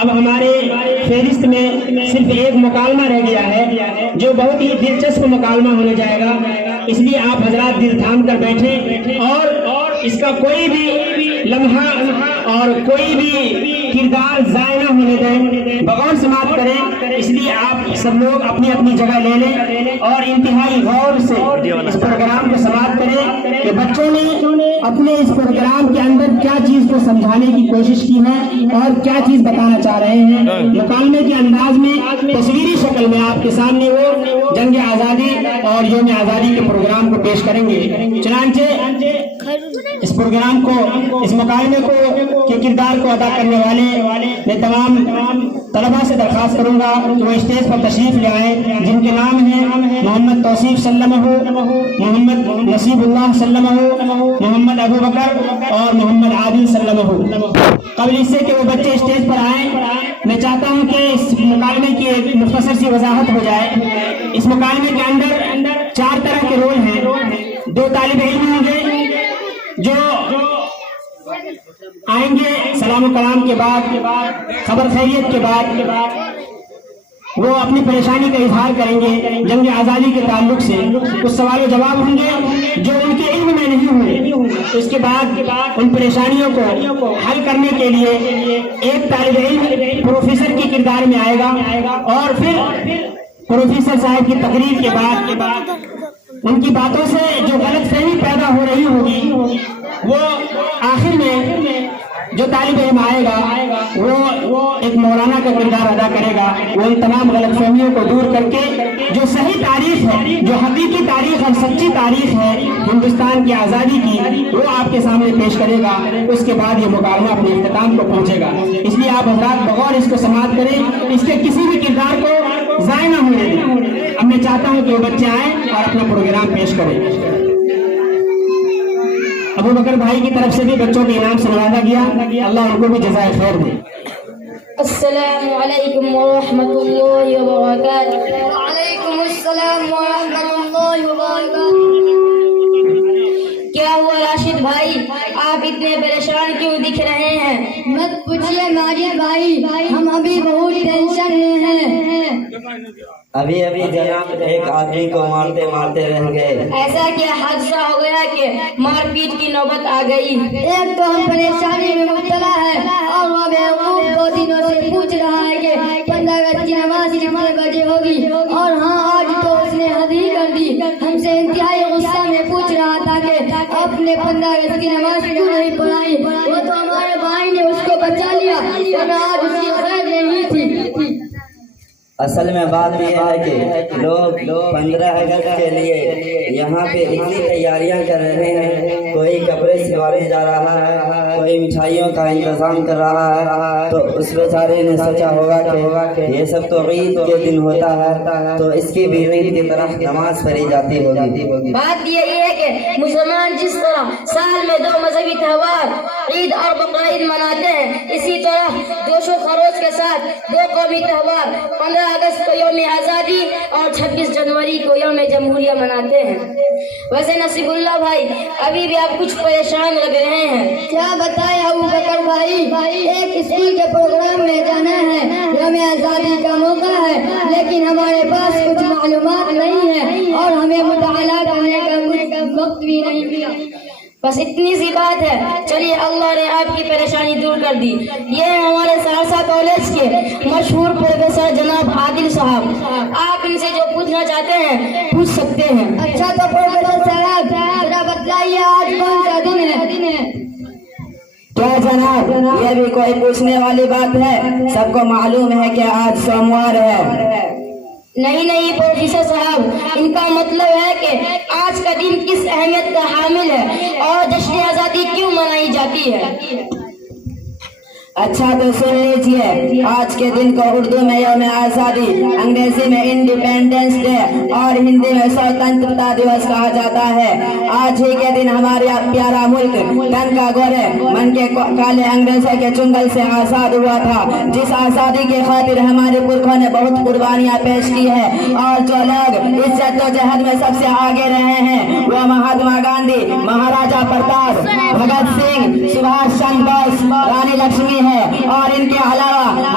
اب ہمارے فہرست میں صرف ایک مکالمہ رہ گیا ہے جو بہت ہی دلچسپ مکالمہ ہونے جائے گا، اس لیے آپ حضرات دل تھام کر بیٹھیں اور اس کا کوئی بھی لمحہ اور کوئی بھی کردار ضائع نہ ہونے دیں، بغور سماعت کریں۔ اس لیے آپ سب لوگ اپنی اپنی جگہ لے لیں اور انتہائی غور سے اس پروگرام کو سماعت کریں کہ بچوں نے اپنے اس پروگرام کے اندر کیا چیز کو سمجھانے کی کوشش کی ہے اور کیا چیز بتانا چاہ رہے ہیں۔ مکالمے کے انداز میں تصویری شکل میں آپ کے سامنے وہ جنگ آزادی اور یوم آزادی کے پروگرام کو پیش کریں گے۔ چنانچہ اس پروگرام کو، اس مکالمے کو کے کردار کو ادا کرنے والے میں تمام طلباء سے درخواست کروں گا کہ وہ اسٹیج پر تشریف لے آئیں، جن کے نام ہیں محمد توصیف سلمہ، محمد نصیب اللہ سلمہ، محمد ابو بکر اور محمد عادل سلمہ۔ قبل اس سے کہ وہ بچے اسٹیج پر آئیں، میں چاہتا ہوں کہ اس مکالمے کی ایک مختصر سی وضاحت ہو جائے۔ اس مکالمے کے اندر 4 طرح کے رول ہیں۔ 2 طالب علم ہوں گے جو آئیں گے سلام و کلام کے بعد، خبر خیریت کے بعد وہ اپنی پریشانی کا اظہار کریں گے جنگ آزادی کے تعلق سے۔ کچھ سوال و جواب ہوں گے جو ان کے علم میں نہیں ہوئے، اس کے بعد ان پریشانیوں کو حل کرنے کے لیے ایک طالب علم پروفیسر کے کردار میں آئے گا اور پھر پروفیسر صاحب کی تقریر کے بعد ان کی باتوں سے جو غلط فہمی پیدا ہو رہی ہوگی، وہ آخر میں جو طالب علم آئے گا وہ ایک مولانا کا کردار ادا کرے گا۔ وہ ان تمام غلط فہمیوں کو دور کر کے جو صحیح تاریخ ہے، جو حقیقی تاریخ اور سچی تاریخ ہے ہندوستان کی آزادی کی، وہ آپ کے سامنے پیش کرے گا۔ اس کے بعد یہ مکالمہ اپنے اختتام کو پہنچے گا۔ اس لیے آپ حضرات بغور اس کو سماعت کریں، اس کے کسی بھی کردار کو ضائع نہ ہونے دیں۔ اب میں چاہتا ہوں کہ وہ بچے آئیں اور اپنا پروگرام پیش کریں۔ ابو بکر بھائی کی طرف سے بھی بچوں کے انعام سے نوازا گیا، اللہ ان کو بھی جزائے خیر دے۔ السلام علیکم ورحمۃ اللہ وبرکاتہ۔ وعلیکم السلام ورحمۃ اللہ وبرکاتہ۔ کیا ہوا راشد بھائی، آپ اتنے پریشان کیوں دکھ رہے ہیں؟ مت پوچھیے ماجد بھائی، ہم ابھی بہت ٹینشن میں ہیں۔ ابھی جناب ایک آدمی کو مارتے رہ گئے۔ ایسا کیا حادثہ ہو گیا کہ مار پیٹ کی نوبت آ گئی؟ ایک تو ہم پریشانی میں مبتلا ہے اور وہ بیوقوف 2 دنوں سے پوچھ رہا ہے کہ 15 اگست کی نماز کتنے بجے ہوگی، اور ہاں آج تو اس نے حد ہی کر دی۔ ہم سے انتہائی غصہ میں پوچھ رہا تھا کہ آپ نے 15 اگست کی نماز کیوں نہیں پڑھائی؟ وہ تو ہمارے بھائی نے اس کو بچا لیا، ورنہ آج اس کی خیر نہیں تھی۔ اصل میں بات یہ ہے کہ لوگ 15 اگست کے لیے یہاں پہ اتنی تیاریاں کر رہے ہیں، کوئی کپڑے سلوانے جا رہا ہے، کوئی مٹھائیوں کا انتظام کر رہا ہے، تو اس بیچارے نے سوچا ہوگا کہ یہ سب تو عید کے دن ہوتا ہے، تو اس کی بھی عید کی طرح نماز پڑھی جاتی ہوگی۔ بات یہی ہے کہ مسلمان جس طرح سال میں 2 مذہبی تہوار عید اور بقرعید مناتے ہیں، اسی طرح جوش و خروش کے ساتھ 2 قومی تہوار 15 اگست کو یوم آزادی اور 26 جنوری کو یوم جمہوریہ مناتے ہیں۔ ویسے نصیب اللہ بھائی، ابھی بھی آپ کچھ پریشان لگ رہے ہیں۔ کیا بتائیں ابو بکر بھائی، ایک اسکول کے پروگرام میں جانا ہے، یوم آزادی کا موقع ہے، لیکن ہمارے پاس کچھ معلومات نہیں ہے اور ہمیں مطالعہ کرنے کا وقت بھی نہیں ملا۔ بس اتنی سی بات ہے، چلیے اللہ نے آپ کی پریشانی دور کر دی۔ یہ ہیں ہمارے سہرسہ کالج کے مشہور پروفیسر جناب عادل صاحب، آپ ان سے جو پوچھنا چاہتے ہیں پوچھ سکتے ہیں۔ اچھا تو پروفیسر صاحب ذرا بتلائیے آج کون سا دن ہے؟ کیا جناب، یہ بھی کوئی پوچھنے والی بات ہے؟ سب کو معلوم ہے کہ آج سوموار ہے۔ نہیں پروفیسر صاحب، ان کا مطلب ہے کہ آج کا دن کس اہمیت کا حامل ہے اور جشن آزادی کیوں منائی جاتی ہے۔ اچھا تو سن لیجئے، آج کے دن کو اردو میں یوم آزادی، انگریزی میں انڈیپینڈنس ڈے اور ہندی میں سوتنترتا دیوس کہا جاتا ہے۔ آج ہی کے دن ہمارا پیارا ملک تن کا گورے من کے کالے انگریزوں کے چنگل سے آزاد ہوا تھا، جس آزادی کی خاطر ہمارے پرکھوں نے بہت قربانیاں پیش کی ہے، اور جو لوگ اس جدوجہد میں سب سے آگے رہے ہیں وہ مہاتما گاندھی، مہاراجا پرتاپ، بھگت سنگھ، سبھاش چندر بوس، رانی لکشمی ہے، اور ان کے علاوہ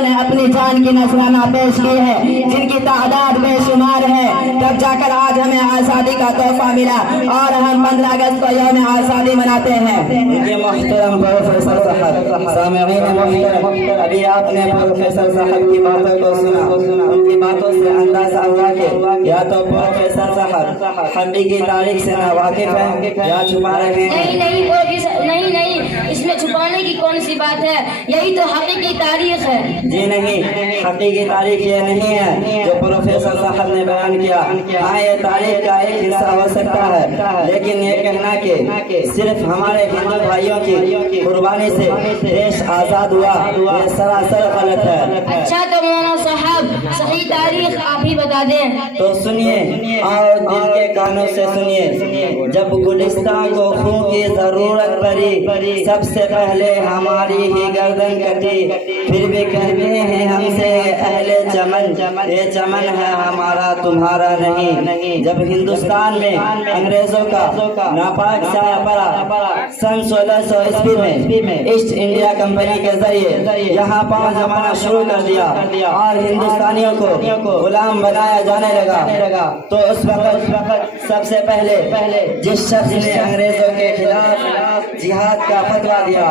انگریزوں نے اپنی جان کی نذرانہ پیش کی ہے، جن کی تعداد بے شمار ہے، تب جا کر آج ہمیں آزادی کا تحفہ ملا اور ہم 15 اگست کو یوم آزادی مناتے ہیں۔ ان کے محترم پروفیسر صاحب، سامعین محترم، ابھی آپ نے پروفیسر صاحب کی باتوں کو سنا، ان کی باتوں سے اندازہ ہوا کہ یا تو پروفیسر صاحب حقیقی تاریخ سے نا واقف ہیں یا چھپا رہے ہیں۔ نہیں پروفیسر، نہیں، اس میں چھپانے کی کون سی بات ہے، یہی تو حقیقی تاریخ ہے۔ جی نہیں، حقیقی تاریخ یہ نہیں ہے جو پروفیسر صاحب نے بیان کیا۔ ہاں یہ تاریخ کا ایک حصہ ہو سکتا ہے، لیکن یہ کہنا کہ صرف ہمارے ہندو بھائیوں کی قربانی سے دیش آزاد ہوا، یہ سراسر غلط ہے۔ اچھا تو مولانا صاحب صحیح تاریخ آپ ہی بتا دیں۔ تو سنیے اور دل کے کانوں سے سنیے، جب گلستان کو خون کی ضرورت پڑی، سب سے پہلے ہماری ہی گردن کٹی، پھر بھی کہتے ہیں ہم سے اہل چمن، یہ چمن ہے ہمارا تمہارا نہیں۔ جب ہندوستان میں انگریزوں کا ناپاک سایہ پڑا سن 1600 میں ایسٹ انڈیا کمپنی کے ذریعے یہاں پاؤں جمانا شروع کر دیا اور ہندوستانیوں کو غلام بنایا جانے لگا، تو اس وقت سب سے پہلے جس شخص نے انگریزوں کے خلاف جہاد کا فتویٰ دیا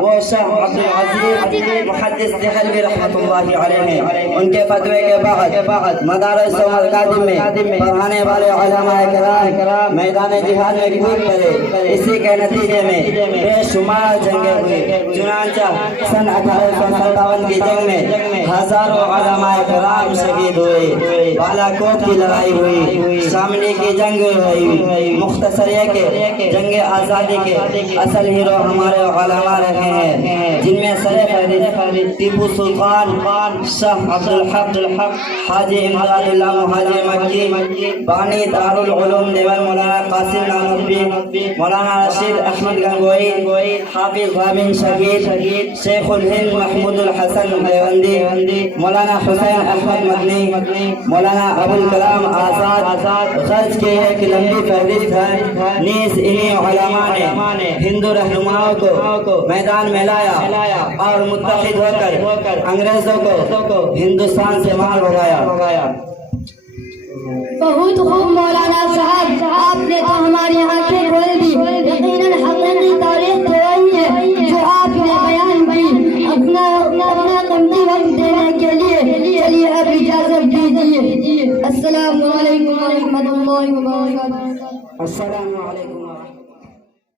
وہ شاہ عبدالعزیز محدث دہلوی رحمۃ اللہ علیہ ہیں۔ ان کے فتوے کے بعد مدارس و مکاتب میں پڑھانے والے علماء کرام میدان جہاد میں کود پڑے۔ اسی کے نتیجے میں بے شمار جنگیں ہوئی، چنانچہ سن 1857 کی جنگ میں ہزاروں علماء کرام شہید ہوئے، بالا کوٹ کی لڑائی ہوئی، شاملی کی جنگ ہوئی۔ مختصر یہ کہ جنگ آزادی کے اصل ہیرو ہمارے علماء رہے ہیں، جن میں سر فہرست ٹیپو سلطان، شاہ عبدالحق، حاجی امداد اللہ مہاجر مکی، بانی دارالعلوم دیوبند مولانا قاسم نانوتوی، مولانا رشید احمد گنگوئی، حافظ غامدی شہید، شیخ الہند محمود الحسن دیوبندی، مولانا حسین احمد مدنی، مولانا ابوالکلام آزاد، غرض کی ایک لمبی فہرست ہے۔ نیز انہی علماء نے ہندو رہنماؤں کو میدان میں لایا اور متحد ہو کر انگریزوں کو ہندوستان سے مار بھگایا۔ بہت خوب مولانا صاحب، آپ نے تو ہماری آنکھیں کھول دی۔ یقیناً حقیقی تاریخ تو وہی ہے جو آپ نے بیان کی۔ اپنا قیمتی وقت دینے کے لیے چلیے اب اجازت دیجیے۔ السلام علیکم ورحمۃ اللہ وبرکاتہ۔ السلام علیکم۔